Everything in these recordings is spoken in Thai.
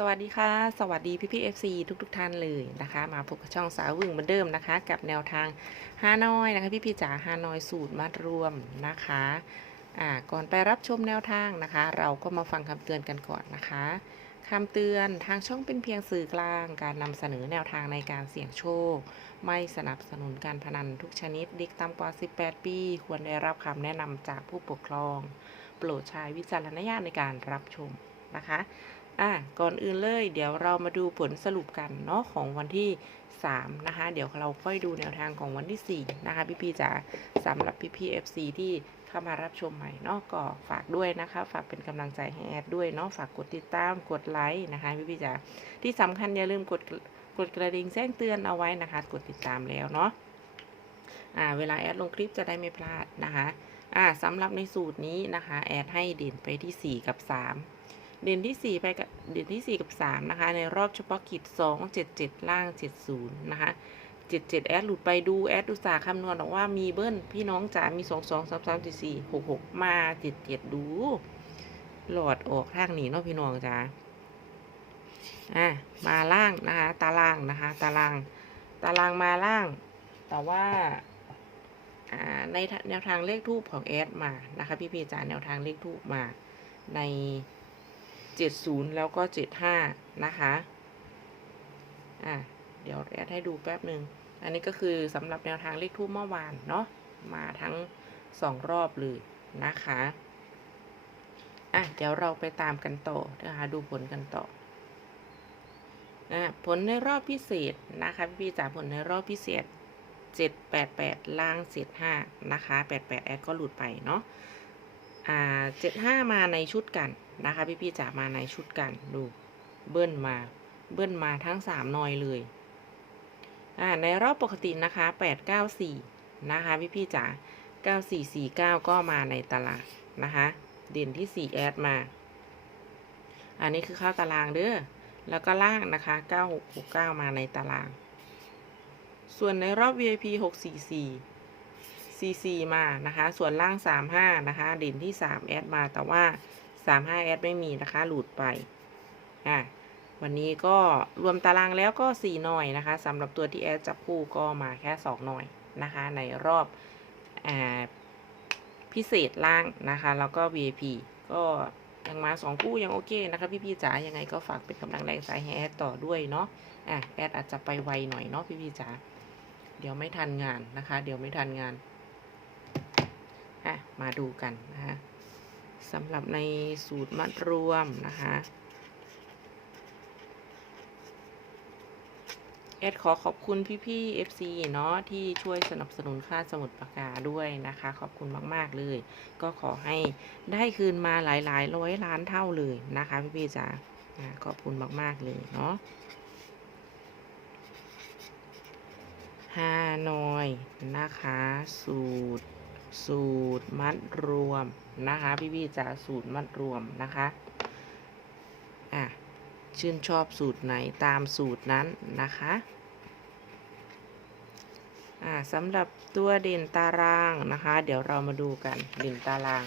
สวัสดีค่ะ สวัสดีพี่พี่เอฟซีทุกทุกๆท่านเลยนะคะ มาพบกับช่องสาววึงเหมือนเดิมนะคะ กับแนวทางฮานอยนะคะ พี่พี่จ๋าฮานอยสูตรมัดรวมนะคะอ่าก่อนไปรับชมแนวทางนะคะ เราก็มาฟังคำเตือนกันก่อนนะคะคำเตือนทางช่องเป็นเพียงสื่อกลางการนำเสนอแนวทางในการเสี่ยงโชค ไม่สนับสนุนการพนันทุกชนิดเด็กต่ำกว่า 18 ปี ควรได้รับคำแนะนำจากผู้ปกครอง โปรดใช้วิจารณญาณในการรับชมนะคะ อะก่อนอื่นเลย เดี๋ยวเรามาดูผลสรุปกันเนาะของวันที่ 3 นะคะ เดี๋ยวเราค่อยดูแนวทางของวันที่ 4 นะคะ พี่พี่จ๋าสำหรับพี่พี่ FC ที่เข้ามารับชมใหม่เนาะก็ฝากด้วยนะคะ ฝากเป็นกำลังใจให้แอดด้วยเนาะฝากกดติดตามกดไลค์นะคะ พี่พี่จ๋าที่สำคัญอย่าลืมกดกดกระดิ่งแจ้งเตือนเอาไว้นะคะ กดติดตามแล้วเนาะอ่าเวลาแอดลงคลิปจะได้ไม่พลาดนะคะอ่าสำหรับในสูตรนี้นะคะ แอดให้เด่นไปที่ 4 กับ 3 เด่นที่ 4 ไปกับเด่นที่ 4 กับ 3 นะคะ ในรอบเฉพาะกิจ 2 7 7 ล่าง 70 นะคะ 77 แอดหลุดไปดู แอดอุตสาห์คำนวณบอกว่ามีเบิ้ล พี่น้องจ๋ามี 2 2 3 3 4 4 6 6 มา 77 ดู หลอดออกทางนี้เนาะพี่น้องจ๋าอะมาล่างนะคะ ตารางนะคะ ตาราง ตารางมาล่าง แต่ว่าอ่าในแนวทางเลขทูปของแอดมานะคะ พี่พี่จ๋าแนวทางเลขทูปมาใน 70 แล้วก็ 75 นะคะอะเดี๋ยวแอดให้ดูแป๊บหนึ่ง อันนี้ก็คือสำหรับแนวทางเลขทูปเมื่อวานเนาะมาทั้งสองรอบเลยนะคะอะเดี๋ยวเราไปตามกันต่อนะคะดูผลกันต่ออะผลในรอบพิเศษนะคะพี่พี่ๆจ๋าผลในรอบพิเศษ 788 ล่างเศษ5นะคะ 88 แอดก็หลุดไปเนาะ อ่า75มาในชุดกันนะคะพี่พี่ๆจ๋ามาในชุดกันดูเบิ้ลมาเบิ้ลมาทั้ง3นอยเลยอ่าในรอบปกตินะคะ894นะคะพี่พี่ๆจ๋า9449ก็มาในตารางนะคะเด่นที่4แอดมา อันนี้คือเข้าตารางเด้อแล้วก็ล่างนะคะ9669มาในตาราง ส่วนในรอบ VIP 644 CC มานะคะ ส่วนล่าง 35 นะคะเด่นที่ 3 แอดมา แต่ว่า 35 แอดไม่มีนะคะ หลุดไป อะ วันนี้ก็รวมตารางแล้วก็ 4 หน่อยนะคะสำหรับตัวที่แอดจับคู่ก็มาแค่ 2 หน่อยนะคะ ในรอบ อ่า พิเศษล่างนะคะ แล้วก็ VIP ก็ยังมา2คู่ยังโอเคนะคะพี่ๆจ๋ายังไงก็ฝากเป็นกำลังแรงใจให้แอดต่อด้วยเนาะอะแอดอาจจะไปไวหน่อยเนาะพี่ๆจ๋าเดี๋ยวไม่ทันงานนะคะ เดี๋ยวไม่ทันงานะมาดูกันนะคะสำหรับในสูตรมัดรวมนะคะแอดขอขอบคุณพี่ๆ FC เนาะที่ช่วยสนับสนุนค่าสมุดปากกาด้วยนะคะ ขอบคุณมากๆเลย ก็ขอให้ได้คืนมาหลายๆร้อยล้านเท่าเลยนะคะ พี่ๆจ๋าอ่าขอบคุณมากๆเลยเนาะฮานอยนะคะ สูตร สูตรมัดรวมนะคะ พี่ๆจ๋าสูตรมัดรวมนะคะอะชื่นชอบสูตรไหนตามสูตรนั้นนะคะอ่าสำหรับตัวเด่นตารางนะคะ เดี๋ยวเรามาดูกันเด่นตาราง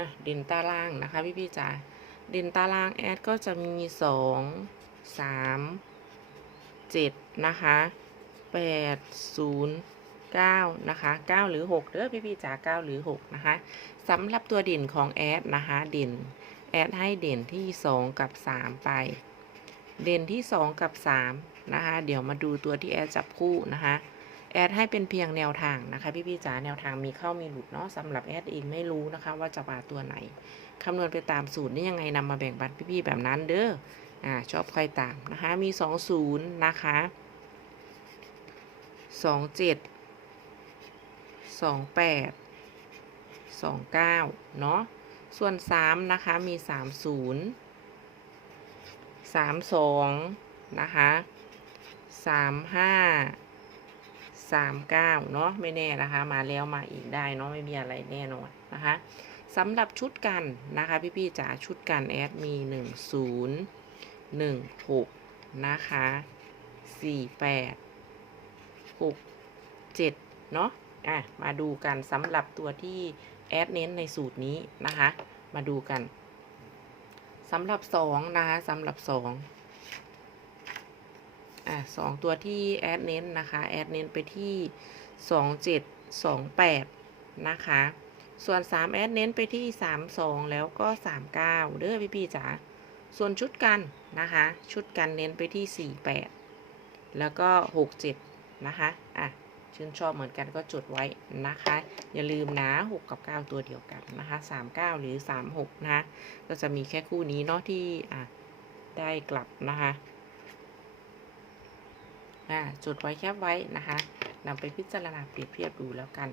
อะด่นตารางนะคะพี่พี่จ๋าด่นตารางแอดก็จะมีสองสามเจ็ดนะคะแปดศูนย์เก้านะคะเก้าหรือหกเด้อพี่พี่จ๋าเก้าหรือหกนะคะสำหรับตัวเด่นของแอดนะคะเด่นแอดให้เด่นที่สองกับสามไป เด่นที่สองกับสามนะคะเดี๋ยวมาดูตัวที่แอดจับคู่นะคะ แอดให้เป็นเพียงแนวทางนะคะพี่พี่ๆจ๋าแนวทางมีเข้ามีหลุดเนาะสำหรับแอดเองไม่รู้นะคะ ว่าจะมาตัวไหนคำนวณไปตามสูตรนี่ยังไงนำมาแบ่งปันพี่ๆแบบนั้นเด้ออ่าชอบใครตามนะคะมีสองศูนย์นะคะสองเจ็ดสองแปดสองเก้าเนาะส่วนสามนะคะมีสามศูนย์สามสองนะคะสามห้า สามเก้าเนาะไม่แน่นะคะ มาแล้วมาอีกได้เนาะไม่มีอะไรแน่นอนนะคะสำหรับชุดกันนะคะ พี่ๆจ๋าชุดกันแอดมีหนึ่งศูนย์หนึ่งหกนะคะสี่แปดหกเจ็ดเนาะอะมาดูกันสำหรับตัวที่แอดเน้นในสูตรนี้นะคะ มาดูกันสำหรับสองนะคะสำหรับสอง อะสองตัวที่แอดเน้นนะคะ แอดเน้นไปที่สองเจ็ดสองแปดนะคะ ส่วน3แอดเน้นไปที่3 2แล้วก็3 9เด้อพี่พี่ๆจ๋า ส่วนชุดกันนะคะ ชุดกันเน้นไปที่4 8แล้วก็6 7นะคะ อะ ชื่นชอบเหมือนกันก็จดไว้นะคะ อย่าลืมนะ6กับ9ตัวเดียวกันนะคะ3 9หรือ3 6นะคะก็จะมีแค่คู่นี้เนาะที่อะได้กลับนะคะ จดไว้แคบไว้นะคะนำไปพิจารณาเปรียบเทียบดูแล้วกัน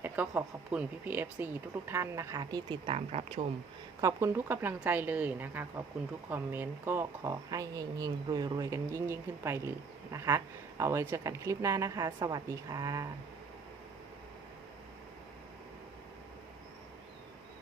และก็ขอขอบคุณพี่พีเอฟซีทุกๆท่านนะคะ ที่ติดตามรับชม ขอบคุณทุกกำลังใจเลยนะคะ ขอบคุณทุกคอมเมนต์ก็ขอให้เฮงๆรวยๆกันยิ่งๆขึ้นไปเลยนะคะ เอาไว้เจอกันคลิปหน้านะคะ สวัสดีค่ะ